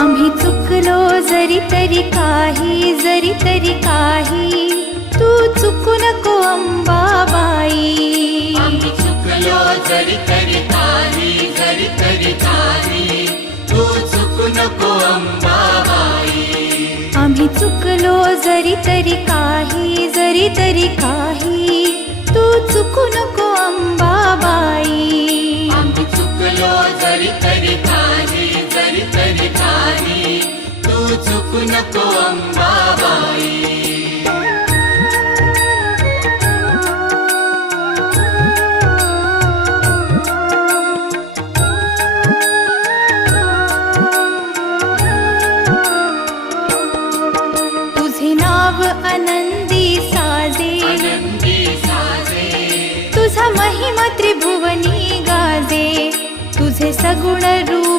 आम्ही चुकलो जरी तरी काही तू चुकू नको अंबाबाई. आम्ही चुकलो जरी तरी काही तू चुकू नको अंबाबाई. आम्ही चुकलो जरी तरी काही तू चुकू नको अंबाबाई. आम्ही चुकलो जरी तरी काही तू चुकू नको अंबाबाई. तुझे नाव आनंदी साजे, तुझा महिमा त्रिभुवनी गाजे. तुझे सगुण रूप